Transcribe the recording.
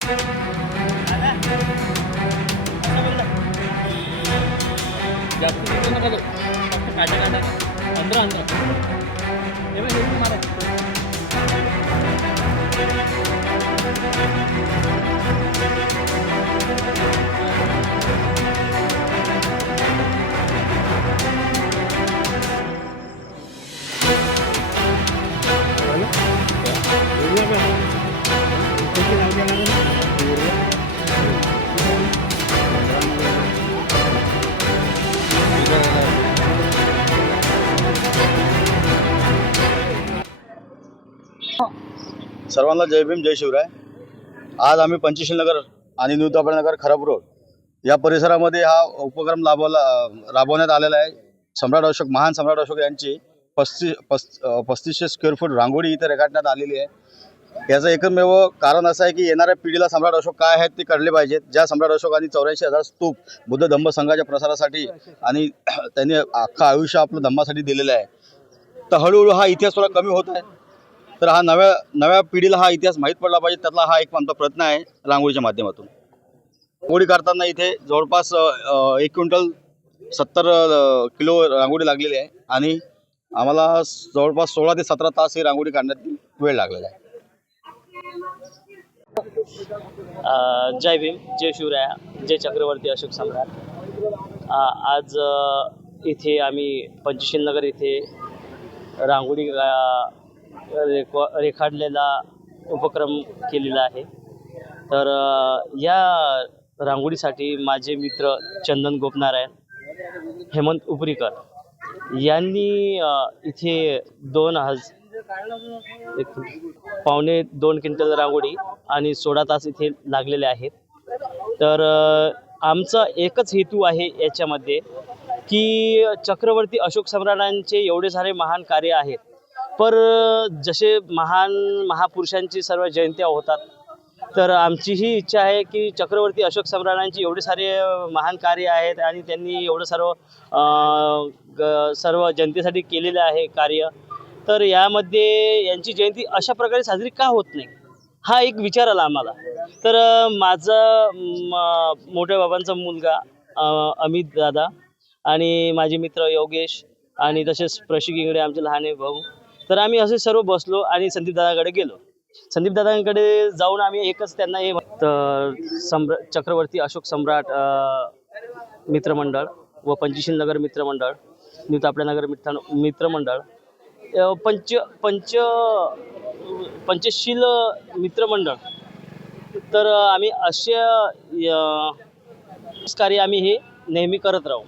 जास्त तिथे नका जाऊ. फक्त काटा काटा अंदर अंदर हे बघ, हे मारा. सर्वांना जय भीम जय शिवराय. आज आम्ही पंचशील नगर आणि न्यू नगर खराब रोड या परिसरामध्ये हा उपक्रम राबवण्यात आलेला आहे. महान सम्राट अशोक यांची 3500 स्क्वेअर फूट रांगोळी इथे रेखाटण्यात आलेली आहे. याचं एकमेव कारण असं आहे की येणाऱ्या पिढीला सम्राट अशोक काय आहेत ते कळले पाहिजेत. ज्या सम्राट अशोकांनी 84,000 स्तूप बुद्ध धम्म संघाच्या प्रसारासाठी आणि त्यांनी अख्खं आयुष्य आपलं धम्मासाठी दिलेलं आहे. तर हळूहळू हा इतिहास थोडा कमी होत आहे. तर हा नव्या पिढीला हा इतिहास माहीत पडला पाहिजे. त्यातला हा एक आमचा प्रयत्न आहे रांगोळीच्या माध्यमातून. रांगोळी काढताना इथे जवळपास 1 क्विंटल 70 किलो रांगोळी लागलेली आहे आणि आम्हाला जवळपास 16 ते 17 तास ही रांगोळी काढण्यात वेळ लागलेला आहे. जय भीम जय शिवराय जय छत्रपती अशोक सम्राट. आज इथे आम्ही पंचशील नगर इथे रांगोळी रेखाटलेला उपक्रम केलेला आहे. तर या रांगोळीसाठी माझे मित्र चंदन गोपनारायण, हेमंत उपरीकर यांनी इथे 2.25 क्विंटल रांगोळी आणि 16 तास इथे लागलेले आहेत. तर आमचा एकच हेतू आहे याच्यामध्ये की छत्रपती अशोक सम्राटांचे एवढे सारे महान कार्य आहेत. पर जसे महान महापुरुषांची सर्व जयंत्या होतात, तर आमची ही इच्छा आहे की छत्रपती अशोक सम्राटांची एवढे सारे महान कार्य आहेत आणि त्यांनी एवढं सर्व जनतेसाठी केलेलं आहे कार्य. तर यामध्ये यांची जयंती अशा प्रकारे साजरी का होत नाही, हा एक विचार आला आम्हाला. तर माझा मोठ्या बाबांचा मुलगा अमित दादा आणि माझे मित्र योगेश आणि तसेच प्रशिक इंगडे आमचे लहान भाऊ, तर आम्ही असे सर्व बसलो आणि संदीप दादाकडे गेलो. संदीप दादांकडे जाऊन आम्ही एकच त्यांना हे छत्रपती अशोक सम्राट मित्रमंडळ व पंचशील नगर मित्रमंडळ, न्यू तापल्यानगर मित्रमंडळ, पंचशील मित्रमंडळ, तर आम्ही असे कार्य आम्ही हे नेहमी करत राहू.